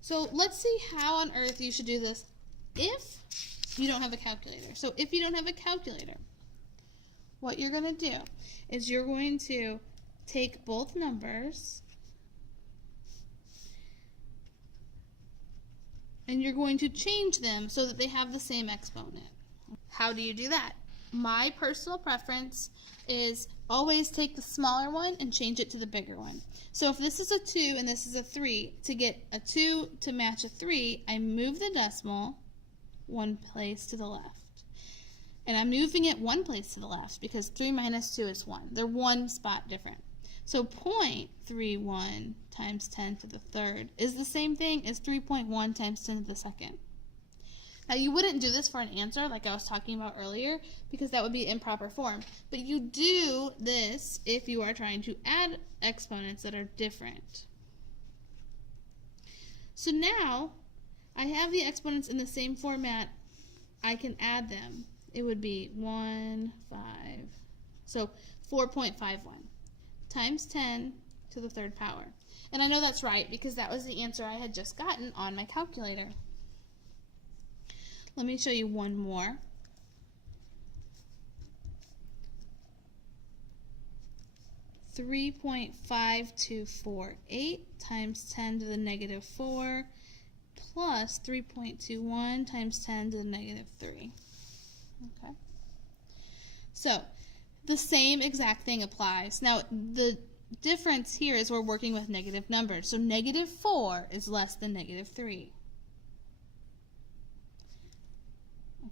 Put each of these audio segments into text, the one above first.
So let's see how on earth you should do this if you don't have a calculator. So if you don't have a calculator, what you're going to do is you're going to take both numbers and you're going to change them so that they have the same exponent. How do you do that? My personal preference is always take the smaller one and change it to the bigger one. So if this is a 2 and this is a 3, to get a 2 to match a 3, I move the decimal one place to the left. And I'm moving it one place to the left because 3 minus 2 is 1. They're one spot different. So 0.31 times 10 to the third is the same thing as 3.1 times 10 to the second. Now you wouldn't do this for an answer like I was talking about earlier because that would be improper form. But you do this if you are trying to add exponents that are different. So now I have the exponents in the same format. I can add them. It would be 1, 5. So 4.51 times 10 to the third power. And I know that's right because that was the answer I had just gotten on my calculator. Let me show you one more. $3.5248 times 10 to the negative 4 plus 3.21 times 10 to the negative 3. Okay. So the same exact thing applies. Now the difference here is we're working with negative numbers. So negative 4 is less than negative 3.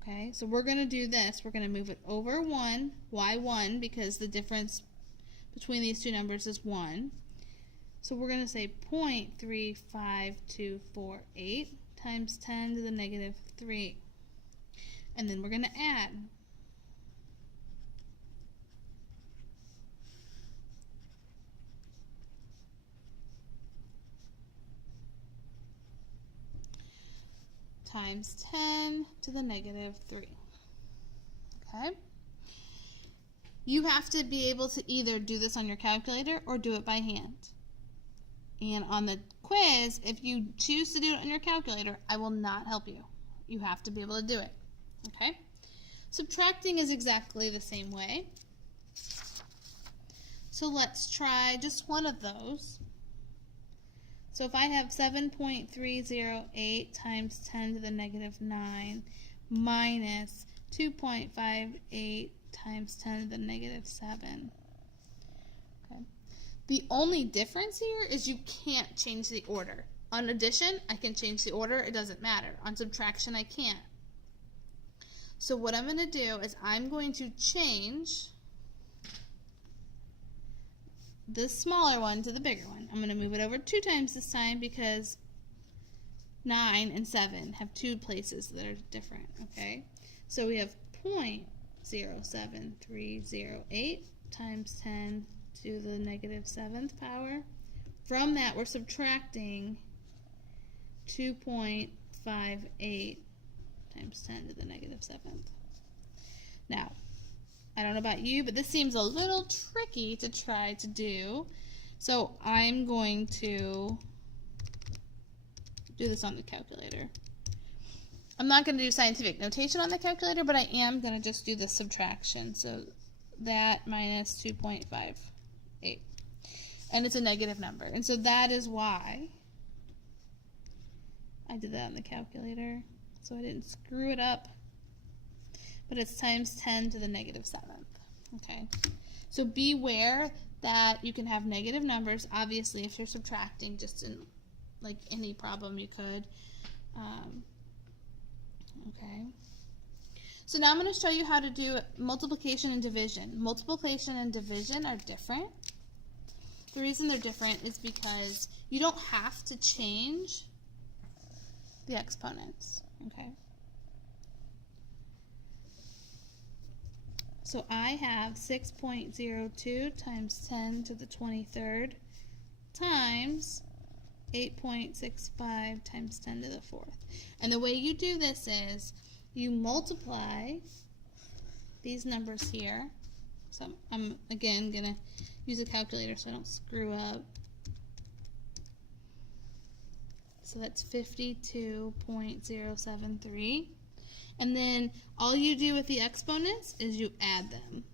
Okay, so we're going to do this. We're going to move it over 1. Why 1? Because the difference between these two numbers is 1. So we're going to say 0.35248 times 10 to the negative 3. And then we're going to add. Times 10 to the negative 3. Okay? You have to be able to either do this on your calculator or do it by hand. And on the quiz, if you choose to do it on your calculator, I will not help you. You have to be able to do it. Okay? Subtracting is exactly the same way. So let's try just one of those. So if I have 7.308 times 10 to the negative 9 minus 2.58 times 10 to the negative 7. Okay. The only difference here is you can't change the order. On addition, I can change the order. It doesn't matter. On subtraction, I can't. So what I'm going to do is I'm going to change this smaller one to the bigger one. I'm going to move it over 2 times this time because 9 and 7 have 2 places that are different. Okay, so we have 0.07308 times 10 to the negative 7th power. From that, we're subtracting 2.58 times 10 to the negative 7th. Now, I don't know about you, but this seems a little tricky to try to do. So I'm going to do this on the calculator. I'm not going to do scientific notation on the calculator, but I am going to just do the subtraction. So that minus 2.58. And it's a negative number. And so that is why I did that on the calculator. So I didn't screw it up. But it's times 10 to the negative 7th. Okay, so beware that you can have negative numbers. Obviously, if you're subtracting, just in like any problem you could. Okay, so now I'm going to show you how to do multiplication and division. Multiplication and division are different. The reason they're different is because you don't have to change the exponents. Okay. So I have 6.02 times 10 to the 23rd times 8.65 times 10 to the 4th. And the way you do this is you multiply these numbers here So I'm again going to use a calculator so I don't screw up. So that's 52.073. And then all you do with the exponents is you add them.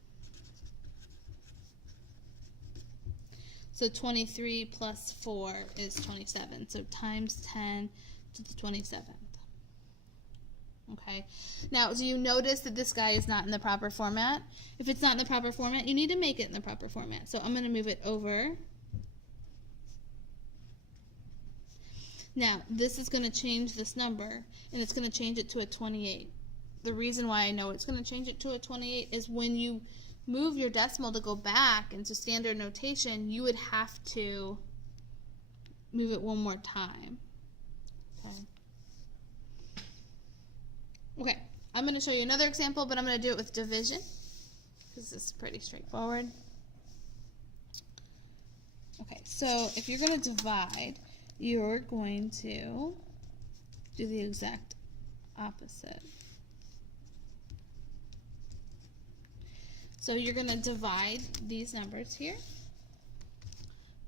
So 23 plus 4 is 27. So times 10 to the 27th. Okay. Now, do you notice that this guy is not in the proper format? If it's not in the proper format, you need to make it in the proper format. So I'm going to move it over. Now, this is going to change this number, and it's going to change it to a 28. The reason why I know it's going to change it to a 28 is when you move your decimal to go back into standard notation, you would have to move it one more time. Okay, I'm going to show you another example, but I'm going to do it with division because this is pretty straightforward. Okay, so if you're going to divide, you're going to do the exact opposite. So you're going to divide these numbers here.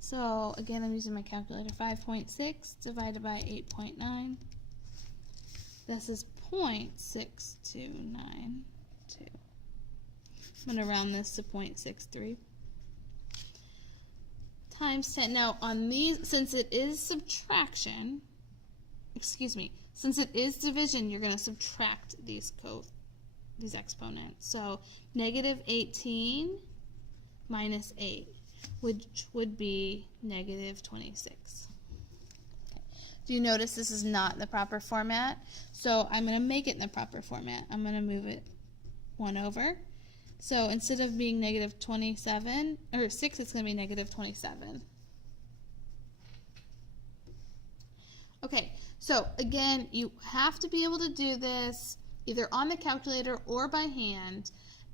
So again, I'm using my calculator. 5.6 divided by 8.9. This is 0.6292. I'm going to round this to 0.63. Times 10. Now on these, since it is subtraction, since it is division, you're going to subtract these exponents. So negative 18 minus 8, which would be negative 26. Okay. Do you notice this is not in the proper format? So I'm going to make it in the proper format. I'm going to move it 1 over. So instead of being negative 27, or 6, it's going to be negative 27. Okay, so again, you have to be able to do this either on the calculator or by hand,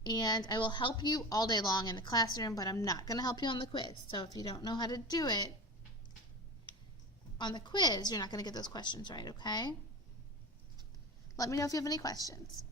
and I will help you all day long in the classroom, but I'm not going to help you on the quiz. So if you don't know how to do it on the quiz, you're not going to get those questions right, okay? Let me know if you have any questions.